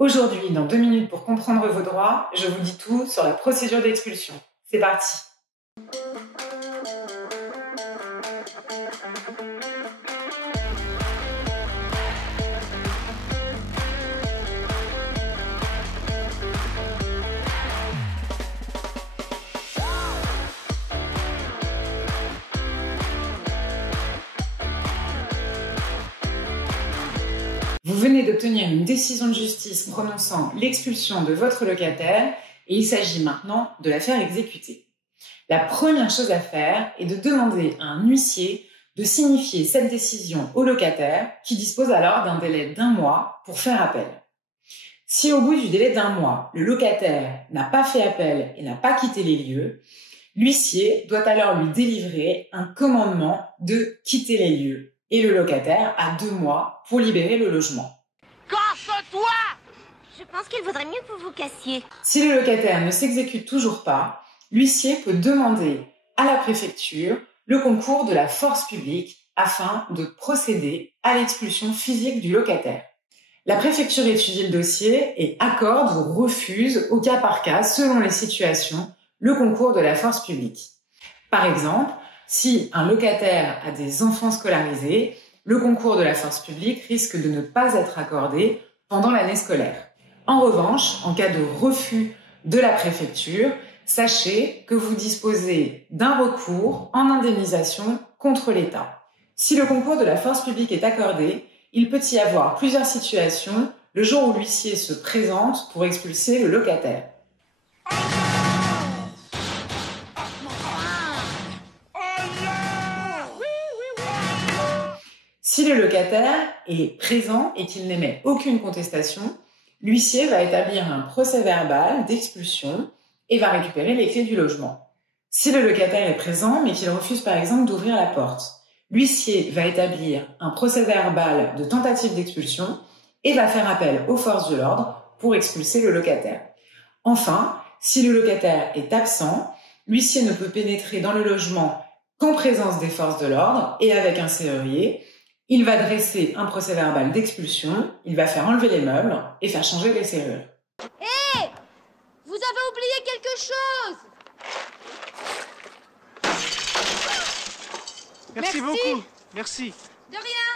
Aujourd'hui, dans 2 minutes pour comprendre vos droits, je vous dis tout sur la procédure d'expulsion. C'est parti! Vous venez d'obtenir une décision de justice prononçant l'expulsion de votre locataire et il s'agit maintenant de la faire exécuter. La première chose à faire est de demander à un huissier de signifier cette décision au locataire qui dispose alors d'un délai d'1 mois pour faire appel. Si au bout du délai d'1 mois, le locataire n'a pas fait appel et n'a pas quitté les lieux, l'huissier doit alors lui délivrer un commandement de quitter les lieux. Et le locataire a 2 mois pour libérer le logement. Casse-toi! Je pense qu'il vaudrait mieux que vous vous cassiez. Si le locataire ne s'exécute toujours pas, l'huissier peut demander à la préfecture le concours de la force publique afin de procéder à l'expulsion physique du locataire. La préfecture étudie le dossier et accorde ou refuse au cas par cas, selon les situations, le concours de la force publique. Par exemple, si un locataire a des enfants scolarisés, le concours de la force publique risque de ne pas être accordé pendant l'année scolaire. En revanche, en cas de refus de la préfecture, sachez que vous disposez d'un recours en indemnisation contre l'État. Si le concours de la force publique est accordé, il peut y avoir plusieurs situations le jour où l'huissier se présente pour expulser le locataire. Si le locataire est présent et qu'il n'émet aucune contestation, l'huissier va établir un procès-verbal d'expulsion et va récupérer les clés du logement. Si le locataire est présent mais qu'il refuse par exemple d'ouvrir la porte, l'huissier va établir un procès-verbal de tentative d'expulsion et va faire appel aux forces de l'ordre pour expulser le locataire. Enfin, si le locataire est absent, l'huissier ne peut pénétrer dans le logement qu'en présence des forces de l'ordre et avec un serrurier. Il va dresser un procès-verbal d'expulsion, il va faire enlever les meubles et faire changer les serrures. Hé! Vous avez oublié quelque chose! Merci beaucoup. Merci. De rien!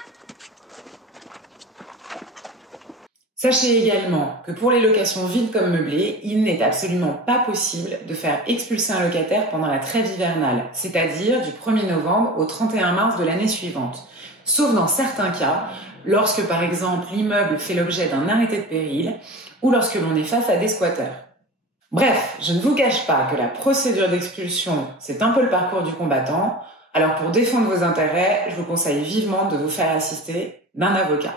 Sachez également que pour les locations vides comme meublées, il n'est absolument pas possible de faire expulser un locataire pendant la trêve hivernale, c'est-à-dire du 1er novembre au 31 mars de l'année suivante. Sauf dans certains cas, lorsque par exemple l'immeuble fait l'objet d'un arrêté de péril ou lorsque l'on est face à des squatteurs. Bref, je ne vous cache pas que la procédure d'expulsion, c'est un peu le parcours du combattant, alors pour défendre vos intérêts, je vous conseille vivement de vous faire assister d'un avocat.